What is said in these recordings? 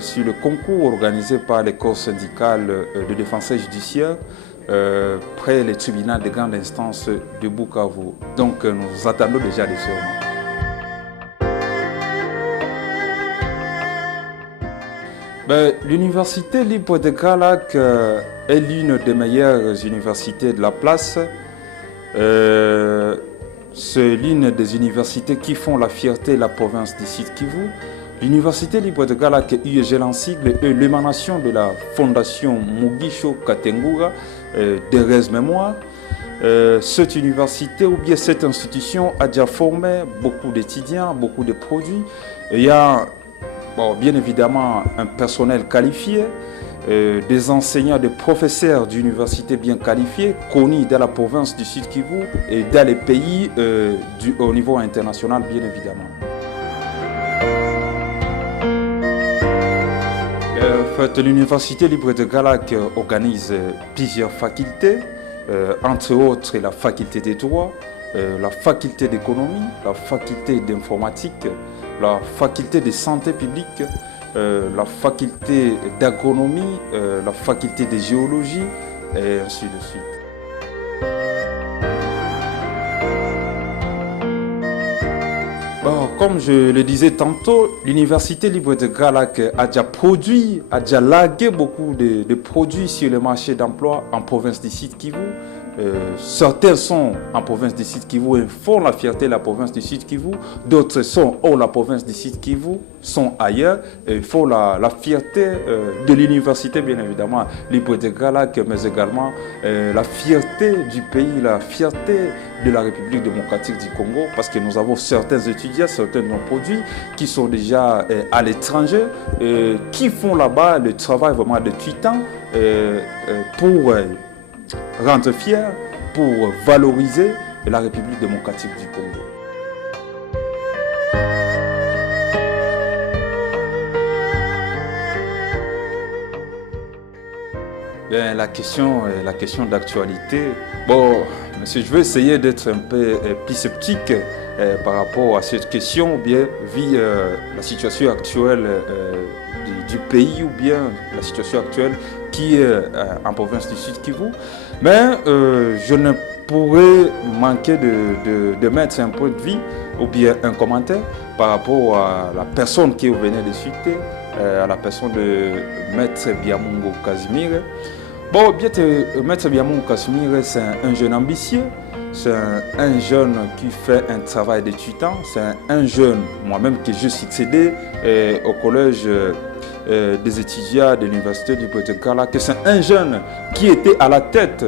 sur le concours organisé par les corps syndicales de défenseurs judiciaires près les tribunaux de grande instance de Bukavu. Donc nous attendons déjà les serments. L'université libre de Galac est l'une des meilleures universités de la place. C'est l'une des universités qui font la fierté de la province du Sud Kivu. L'université libre de Galac UEG Lansigle est l'émanation de la fondation Mugisho Katengura, d'Erez Mémoire. Cette université ou bien cette institution a déjà formé beaucoup d'étudiants, beaucoup de produits. Il y a bien évidemment un personnel qualifié, des enseignants, des professeurs d'université bien qualifiés, connus dans la province du Sud Kivu et dans les pays au niveau international bien évidemment. L'université libre de Galac organise plusieurs facultés, entre autres la faculté des droits, la faculté d'économie, la faculté d'informatique, la faculté de santé publique, la faculté d'agronomie, la faculté de géologie, et ainsi de suite. Comme je le disais tantôt, l'université libre de Galac a déjà largué beaucoup de produits sur le marché d'emploi en province du Sud Kivu. Certains sont en province du Sud Kivu et font la fierté de la province du Sud Kivu. D'autres sont hors la province du Sud Kivu, sont ailleurs et font la fierté de l'université, bien évidemment, libre de Galac, mais également la fierté du pays, la fierté de la République démocratique du Congo, parce que nous avons certains étudiants, certains de nos produits qui sont déjà à l'étranger, qui font là-bas le travail vraiment de 8 ans pour rendre fier, pour valoriser la République démocratique du Congo. La question d'actualité. Monsieur, je vais essayer d'être un peu plus sceptique par rapport à cette question, ou bien vu la situation actuelle du pays, ou bien la situation actuelle qui est en province du Sud Kivu. Mais je ne pourrais manquer de mettre un point de vue ou bien un commentaire par rapport à la personne qui venait de citer, à la personne de Maître Biamungo Casimir. Maître Biamungo Casimir, c'est un jeune ambitieux, c'est un jeune qui fait un travail d'étudiant, c'est un jeune, moi-même que je suis succédé au collège des étudiants de l'université du Galac, que c'est un jeune qui était à la tête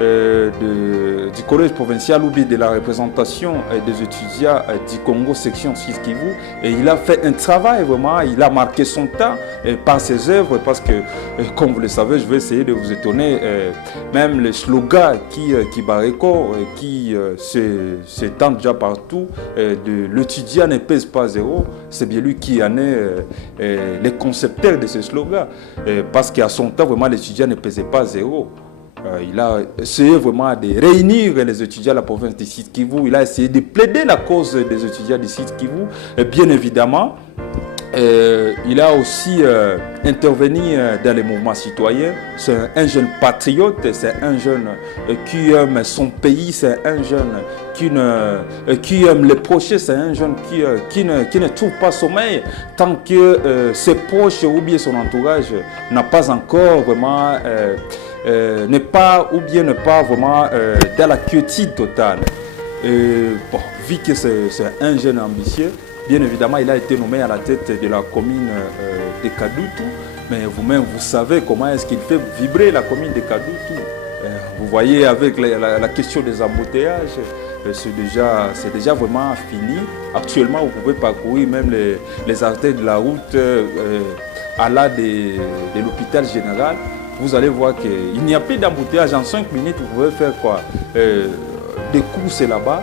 du collège provincial ou bien de la représentation des étudiants du Congo section Sud Kivu, et il a fait un travail vraiment, il a marqué son temps par ses œuvres, parce que comme vous le savez, je vais essayer de vous étonner, même les slogans qui barricadent, qui s'étendent déjà partout, de l'étudiant ne pèse pas zéro, c'est bien lui qui en est le concepteur de ce slogan, parce qu'à son temps vraiment l'étudiant ne pesait pas zéro. Il a essayé vraiment de réunir les étudiants de la province du Sud Kivu. Il a essayé de plaider la cause des étudiants du Sud Kivu. Et bien évidemment, il a aussi intervenu dans les mouvements citoyens. C'est un jeune patriote, c'est un jeune qui aime son pays, c'est un jeune qui aime les proches, c'est un jeune qui ne trouve pas sommeil tant que ses proches ou bien son entourage n'a pas encore vraiment... ne pas vraiment dans la quiétude totale. Vu que c'est un jeune ambitieux, bien évidemment, il a été nommé à la tête de la commune de Kadutu, mais vous-même, vous savez comment est-ce qu'il fait vibrer la commune de Kadutu. Vous voyez, avec la question des embouteillages, c'est déjà vraiment fini. Actuellement, vous pouvez parcourir même les artères de la route à la de l'hôpital général. Vous allez voir qu'il n'y a plus d'embouteillage. En 5 minutes, vous pouvez faire quoi? Des courses là-bas.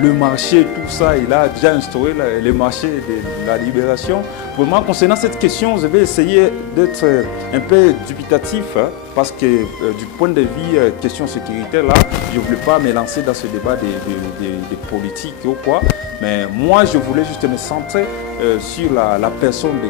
Le marché, tout ça, il a déjà instauré le marché de la libération. Vraiment, concernant cette question, je vais essayer d'être un peu dubitatif, parce que du point de vue question sécuritaire, là, je ne voulais pas me lancer dans ce débat de politique ou quoi. Mais moi, je voulais juste me centrer sur la personne de